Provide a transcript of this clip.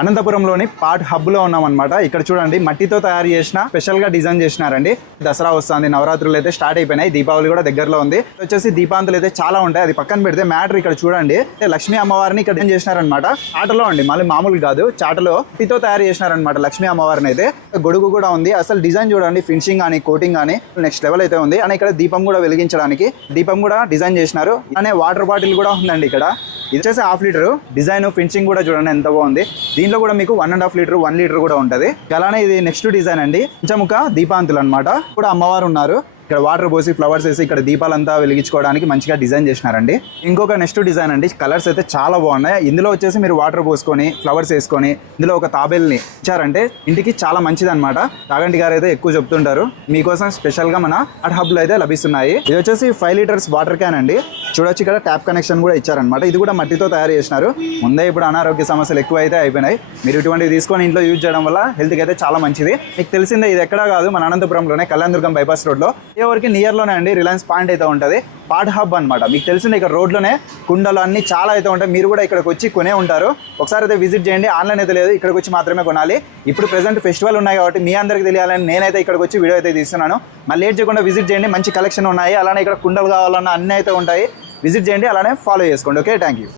అనంతపురంలోని pot hub లో ఉన్నాం అనమాట. ఇక్కడ చూడండి మట్టితో తయారు చేసిన స్పెషల్ గా డిజైన్ చేసినారండి. దసరా వస్తుంది, నవరాత్రులు అయితే స్టార్ట్ అయిపోయినాయి, దీపావళి కూడా దగ్గరలో ఉంది. వచ్చేసి దీపాంతులు అయితే చాలా ఉంటాయి. అది పక్కన పెడితే మ్యాటర్ ఇక్కడ చూడండి, లక్ష్మీ అమ్మవారిని ఇక్కడ ఏం చేసినారనమాట చాటలో అండి, మళ్ళీ మామూలు కాదు, చాటలో మట్టితో తయారు చేసినారనమాట లక్ష్మీ అమ్మవారిని అయితే. గొడుగు కూడా ఉంది. అసలు డిజైన్ చూడండి, ఫినిషింగ్ కానీ కోటింగ్ కానీ నెక్స్ట్ లెవెల్ అయితే ఉంది. అండ్ ఇక్కడ దీపం కూడా వెలిగించడానికి దీపం కూడా డిజైన్ చేసినారు. అనే వాటర్ బాటిల్ కూడా ఉందండి ఇక్కడ. ఇది వచ్చేసి 1/2 లీటర్. డిజైన్ ఫినిషింగ్ కూడా చూడండి ఎంత బాగుంది. దీంట్లో కూడా మీకు 1.5 లీటర్ 1 లీటర్ కూడా ఉంటుంది. అలానే ఇది నెక్స్ట్ డిజైన్ అండి, పంచముఖ దీపాంతులు అనమాట. కూడా అమ్మవారు ఉన్నారు. ఇక్కడ వాటర్ పోసి ఫ్లవర్స్ వేసి ఇక్కడ దీపాలంతా వెలిగించుకోవడానికి మంచిగా డిజైన్ చేసినారండి. ఇంకొక నెక్స్ట్ డిజైన్ అండి, కలర్స్ అయితే చాలా బాగున్నాయి. ఇందులో వచ్చేసి మీరు వాటర్ పోసుకొని ఫ్లవర్స్ వేసుకొని ఇందులో ఒక తాబేల్ని ఇచ్చారంటే ఇంటికి చాలా మంచిది అనమాట. తాగంటి గారు అయితే ఎక్కువ చెప్తుంటారు. మీకోసం స్పెషల్ గా మన ఆర్ట్ హబ్ లో అయితే లభిస్తున్నాయి. ఇది వచ్చేసి 5 లీటర్స్ వాటర్ క్యాన్ అండి. చూడొచ్చు ఇక్కడ ట్యాప్ కనెక్షన్ కూడా ఇచ్చారనమాట. ఇది కూడా మట్టితో తయారు చేసినారు. ముందే ఇప్పుడు అనారోగ్య సమస్యలు ఎక్కువ అయితే అయిపోయినాయి. మీరు ఇటువంటివి తీసుకొని ఇంట్లో యూజ్ చేయడం వల్ల హెల్త్కి అయితే చాలా మంచిది. మీకు తెలిసిందే, ఇది ఎక్కడా కాదు, మన అనంతపురంలోనే కళ్యాణదుర్గం బైపాస్ రోడ్లో ఎవరికి నియర్లోనే అండి, రిలయన్స్ పాయింట్ అయితే ఉంటుంది. పాట్ హబ్ అనమాట. మీకు తెలిసిందే, ఇక్కడ రోడ్లోనే కుండలు అన్ని చాలా అయితే ఉంటాయి. మీరు కూడా ఇక్కడికి వచ్చి కొనే ఉంటారు. ఒకసారి అయితే విజిట్ చేయండి. ఆన్లైన్ అయితే లేదు, ఇక్కడికి వచ్చి మాత్రమే కొనాలి. ఇప్పుడు ప్రెసెంట్ ఫెస్టివల్ ఉన్నాయి కాబట్టి మీ అందరికీ తెలియాలని నేనైతే ఇక్కడికి వచ్చి వీడియో అయితే తీస్తున్నాను. మళ్ళీ లేట్ చేయకుండా విజిట్ చేయండి. మంచి కలెక్షన్ ఉన్నాయి. అలానే ఇక్కడ కుండలు కావాలన్నా అన్నీ అయితే ఉంటాయి. విజిట్ చేయండి, అలానే ఫాలో చేసుకోండి. Okay, thank you.